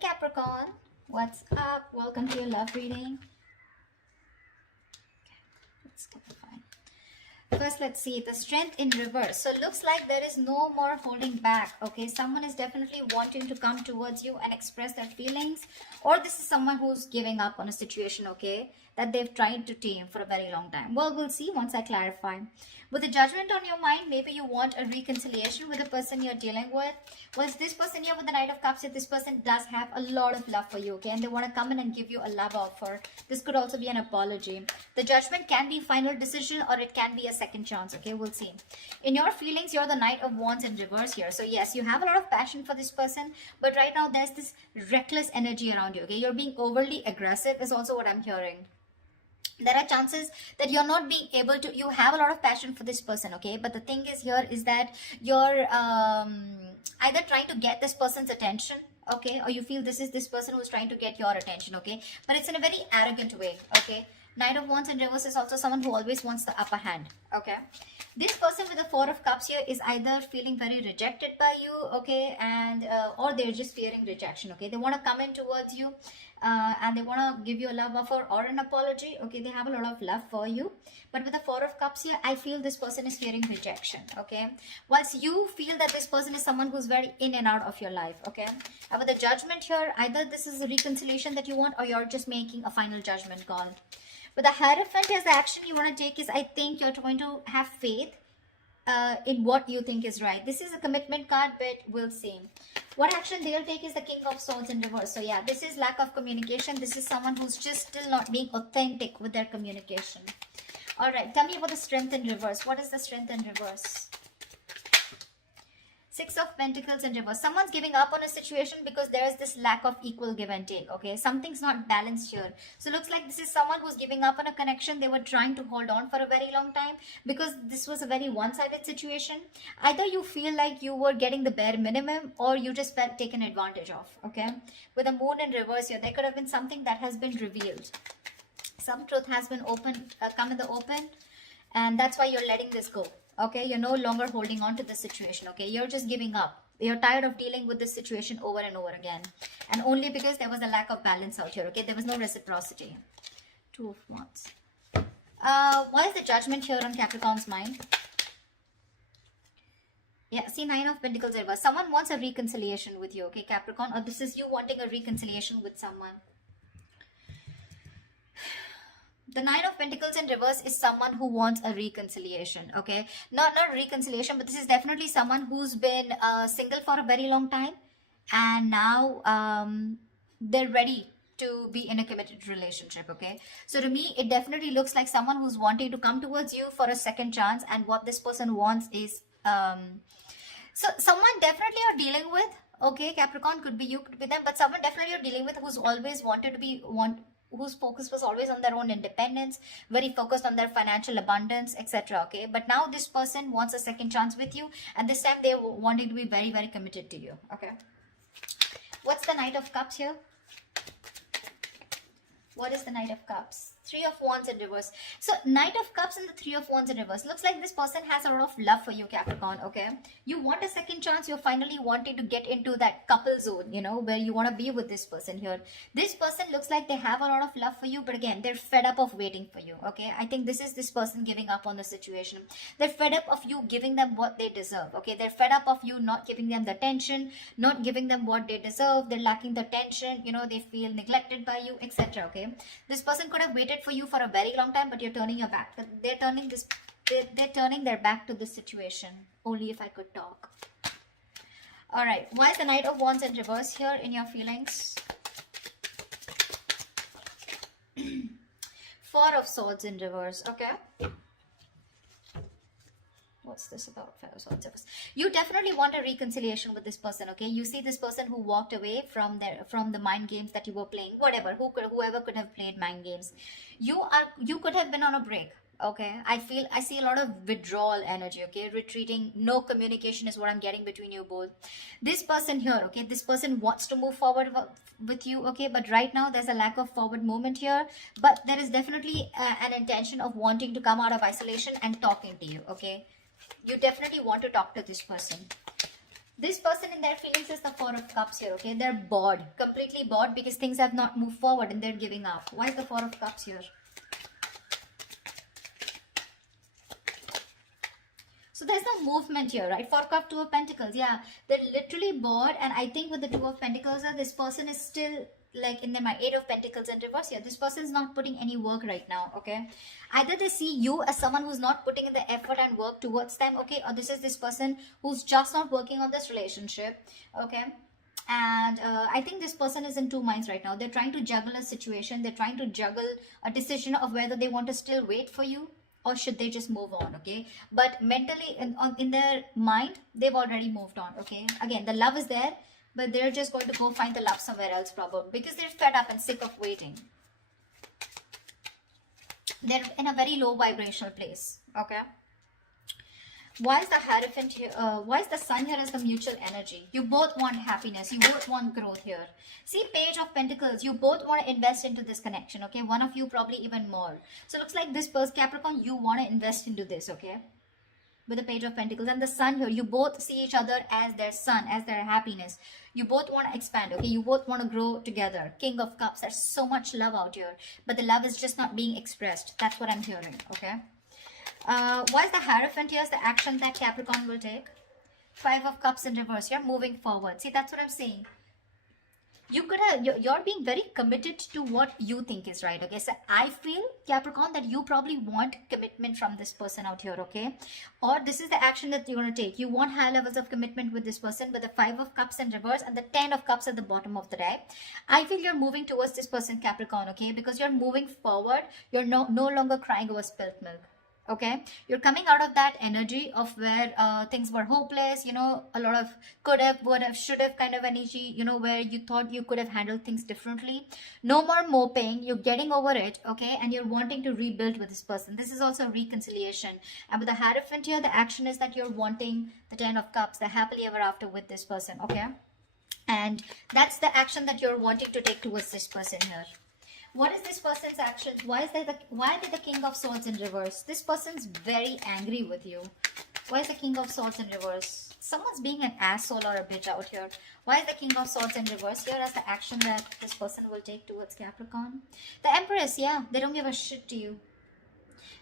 Capricorn, what's up? Welcome to your love reading. Let's get the fine. First, let's see the strength in reverse. So looks like there is no more holding back. Okay, someone is definitely wanting to come towards you and express their feelings, or this is someone who's giving up on a situation, okay, that they've tried to tame for a very long time. Well, we'll see once I clarify. With the judgment on your mind, maybe you want a reconciliation with the person you're dealing with. Well, it's this person here with the Knight of Cups. If this person does have a lot of love for you, okay, and they want to come in and give you a love offer. This could also be an apology. The judgment can be final decision, or it can be a second chance, okay, we'll see. In your feelings, you're the Knight of Wands in reverse here. So yes, you have a lot of passion for this person, but right now there's this reckless energy around you, okay. You're being overly aggressive is also what I'm hearing. There are chances that you're not being able to, you have a lot of passion for this person, okay, but the thing is here is that you're either trying to get this person's attention, okay, or you feel this is this person who's trying to get your attention, okay, but it's in a very arrogant way, okay. Knight of Wands in reverse is also someone who always wants the upper hand, okay. This person with the Four of Cups here is either feeling very rejected by you, okay, and or they're just fearing rejection, okay. They want to come in towards you and they want to give you a love offer or an apology, okay. They have a lot of love for you, but with the Four of Cups here, I feel this person is fearing rejection, okay. Whilst you feel that this person is someone who's very in and out of your life, okay. And with the judgment here, either this is a reconciliation that you want, or you're just making a final judgment call. But the Hierophant is the action you want to take is, I think you're going to have faith in what you think is right. This is a commitment card, but we'll see. What action they'll take is the King of Swords in reverse. So yeah, this is lack of communication. This is someone who's just still not being authentic with their communication. All right, tell me about the strength in reverse. What is the strength in reverse? Six of Pentacles in reverse. Someone's giving up on a situation because there is this lack of equal give and take, okay. Something's not balanced here. So looks like this is someone who's giving up on a connection they were trying to hold on for a very long time, because this was a very one-sided situation. Either you feel like you were getting the bare minimum, or you just felt taken advantage of, okay. With the Moon in reverse here, there could have been something that has been revealed. Some truth has been come in the open, and that's why you're letting this go. Okay, you're no longer holding on to this situation, okay. You're just giving up. You're tired of dealing with this situation over and over again. And only because there was a lack of balance out here, okay. There was no reciprocity. Two of Wands. What is the judgment here on Capricorn's mind? Yeah, see, Nine of Pentacles in reverse. Someone wants a reconciliation with you, okay, Capricorn. Or this is you wanting a reconciliation with someone. The Nine of Pentacles in reverse is someone who wants a reconciliation, okay. Not reconciliation, but this is definitely someone who's been single for a very long time, and now they're ready to be in a committed relationship, okay. So to me, it definitely looks like someone who's wanting to come towards you for a second chance, and what this person wants is so someone definitely you're dealing with, okay, Capricorn. Could be you, could be them, but someone definitely you're dealing with who's always wanted to be whose focus was always on their own independence, very focused on their financial abundance, etc, okay. But now this person wants a second chance with you, and this time they're wanting to be very, very committed to you, okay. What's the Knight of Cups here? What is the Knight of Cups? Three of Wands in reverse. So Knight of Cups and the Three of Wands in reverse. Looks like this person has a lot of love for you, Capricorn, okay. You want a second chance. You're finally wanting to get into that couple zone, you know, where you want to be with this person here. This person looks like they have a lot of love for you, but again, they're fed up of waiting for you, okay. I think this is this person giving up on the situation. They're fed up of you giving them what they deserve, okay. They're fed up of you not giving them the attention, not giving them what they deserve. They're lacking the attention, you know, they feel neglected by you, etc, okay. This person could have waited for you for a very long time, but you're turning your back. They're turning their back to this situation. Only if I could talk. All right, why is the Knight of Wands in reverse here in your feelings? Four of Swords in reverse, okay. What's this about? You definitely want a reconciliation with this person, okay. You see this person who walked away from the mind games that you were playing, whoever could have played mind games. You could have been on a break, okay. I see a lot of withdrawal energy, okay. Retreating, no communication is what I'm getting between you both. This person here, okay, this person wants to move forward with you, okay, but right now there's a lack of forward movement here, but there is definitely an intention of wanting to come out of isolation and talking to you, okay. You definitely want to talk to this person. This person in their feelings is the Four of Cups here, okay? They're bored, completely bored because things have not moved forward and they're giving up. Why is the Four of Cups here? So there's no movement here, right? Four Cup, Two of Pentacles. Yeah, they're literally bored. And I think with the Two of Pentacles, this person is still like in my Eight of Pentacles in reverse here. This person is not putting any work right now, okay? Either they see you as someone who's not putting in the effort and work towards them, okay? Or this is this person who's just not working on this relationship, okay? And I think this person is in two minds right now. They're trying to juggle a situation. They're trying to juggle a decision of whether they want to still wait for you or should they just move on, okay? But mentally, in their mind, they've already moved on, okay? Again, the love is there, but they're just going to go find the love somewhere else probably because they're fed up and sick of waiting. They're in a very low vibrational place, okay? Why is the Hierophant here? Why is the Sun here as the mutual energy? You both want happiness. You both want growth here. See, Page of Pentacles. You both want to invest into this connection, okay? One of you probably even more. So it looks like this person, Capricorn, you want to invest into this, okay? With the Page of Pentacles and the Sun here, you both see each other as their sun, as their happiness. You both want to expand, okay? You both want to grow together. King of Cups. There's so much love out here, but the love is just not being expressed. That's what I'm hearing, okay? Why is the Hierophant here? The action that Capricorn will take. Five of Cups in reverse. You're moving forward. See, that's what I'm saying. You could have, you're being very committed to what you think is right, okay? So I feel, Capricorn, that you probably want commitment from this person out here, okay? Or this is the action that you're going to take. You want high levels of commitment with this person with the Five of Cups in reverse and the Ten of Cups at the bottom of the deck. I feel you're moving towards this person, Capricorn, okay? Because you're moving forward. You're no longer crying over spilt milk. Okay, you're coming out of that energy of where things were hopeless, you know, a lot of could have, would have, should have kind of energy, you know, where you thought you could have handled things differently. No more moping, you're getting over it, okay, and you're wanting to rebuild with this person. This is also reconciliation. And with the Hierophant here, the action is that you're wanting the Ten of Cups, the happily ever after with this person, okay? And that's the action that you're wanting to take towards this person here. What is this person's actions? Why is the King of Swords in reverse? This person's very angry with you. Why is the King of Swords in reverse? Someone's being an asshole or a bitch out here. Why is the King of Swords in reverse here as the action that this person will take towards Capricorn? The Empress, yeah, they don't give a shit to you.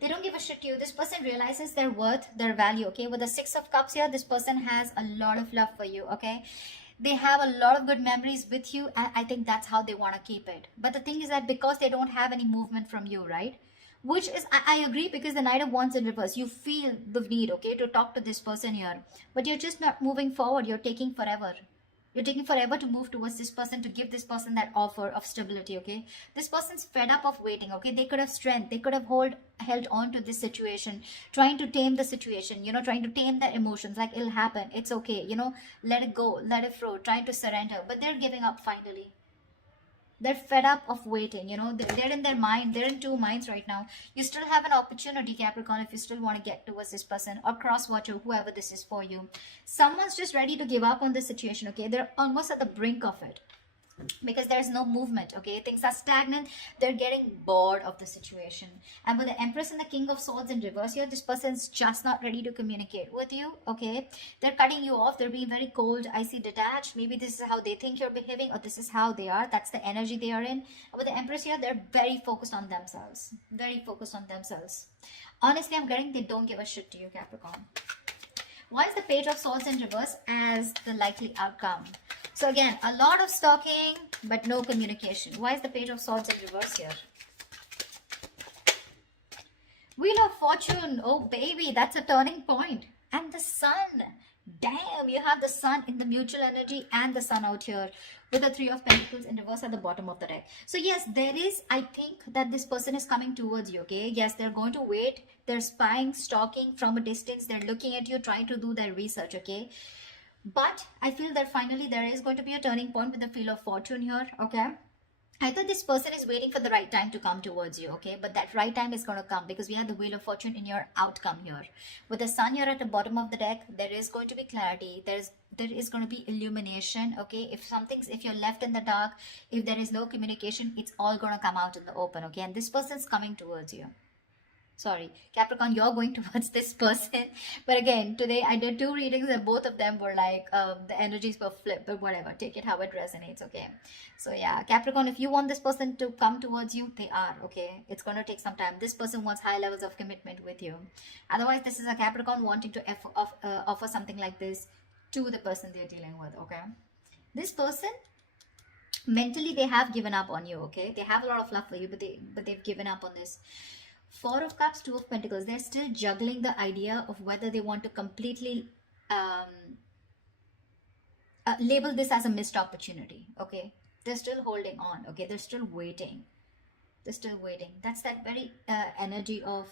They don't give a shit to you. This person realizes their worth, their value, okay? With the Six of Cups here, this person has a lot of love for you, okay? They have a lot of good memories with you, and I think that's how they want to keep it. But the thing is that because they don't have any movement from you, right? Which is, I agree, because the Knight of Wands in reverse, you feel the need, okay, to talk to this person here. But you're just not moving forward. You're taking forever. You're taking forever to move towards this person, to give this person that offer of stability, okay? This person's fed up of waiting, okay? They could have strength. They could have held on to this situation, trying to tame the situation, you know, trying to tame their emotions. Like, it'll happen. It's okay, you know, let it go, let it flow, trying to surrender. But they're giving up finally. They're fed up of waiting, you know, they're in their mind, they're in two minds right now. You still have an opportunity, Capricorn, if you still want to get towards this person, or cross-watch, or whoever this is for you. Someone's just ready to give up on this situation, okay? They're almost at the brink of it because there's no movement, okay? Things are stagnant. They're getting bored of the situation. And with the Empress and the King of Swords in reverse here, this person's just not ready to communicate with you, okay? They're cutting you off. They're being very cold, icy, detached. Maybe this is how they think you're behaving, or this is how they are. That's the energy they are in. And with the Empress here, they're very focused on themselves. Very focused on themselves. Honestly, I'm getting they don't give a shit to you, Capricorn. Why is the Page of Swords in reverse as the likely outcome? So again, a lot of stalking, but no communication. Why is the Page of Swords in reverse here? Wheel of Fortune. Oh, baby, that's a turning point. And the Sun. Damn, you have the Sun in the mutual energy and the Sun out here with the Three of Pentacles in reverse at the bottom of the deck. So yes, there is, I think that this person is coming towards you, okay? Yes, they're going to wait. They're spying, stalking from a distance. They're looking at you, trying to do their research, okay? But I feel that finally there is going to be a turning point with the Wheel of Fortune here, okay? I thought this person is waiting for the right time to come towards you, okay? But that right time is going to come because we have the Wheel of Fortune in your outcome here. With the Sun here at the bottom of the deck, there is going to be clarity. There is going to be illumination, okay? If you're left in the dark, if there is no communication, it's all going to come out in the open, okay? And this person's coming towards you. Sorry, Capricorn, you're going towards this person. But again, today I did 2 readings and both of them were like the energies were flipped, but whatever, take it how it resonates. Okay, so yeah, Capricorn, if you want this person to come towards you, they are. Okay, it's going to take some time. This person wants high levels of commitment with you. Otherwise, this is a Capricorn wanting to offer something like this to the person they're dealing with. Okay, this person, mentally they have given up on you. Okay, they have a lot of love for you, but they've given up on this. 4 of Cups, 2 of Pentacles. They're still juggling the idea of whether they want to completely label this as a missed opportunity. Okay, they're still holding on. Okay, they're still waiting. They're still waiting. That's that very energy of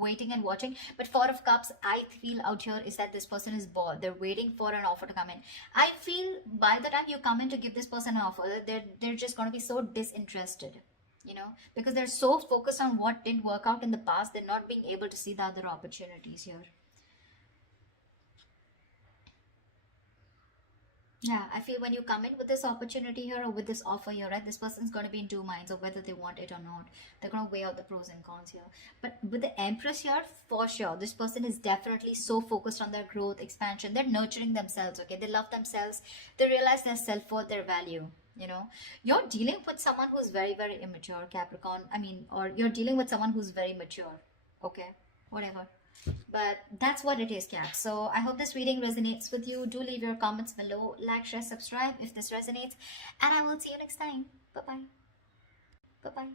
waiting and watching. But 4 of Cups, I feel out here is that this person is bored. They're waiting for an offer to come in. I feel by the time you come in to give this person an offer, they're just going to be so disinterested, you know, because they're so focused on what didn't work out in the past. They're not being able to see the other opportunities here. Yeah, I feel when you come in with this opportunity here or with this offer here, right, this person's going to be in 2 minds of whether they want it or not. They're going to weigh out the pros and cons here. But with the Empress here, for sure, this person is definitely so focused on their growth, expansion. They're nurturing themselves, okay? They love themselves. They realize their self-worth, their value, you know. You're dealing with someone who's very, very immature, Capricorn. I mean, or you're dealing with someone who's very mature, okay? Whatever. But that's what it is, Cap. So I hope this reading resonates with you. Do leave your comments below, like, share, subscribe if this resonates, and I will see you next time. Bye bye. Bye bye.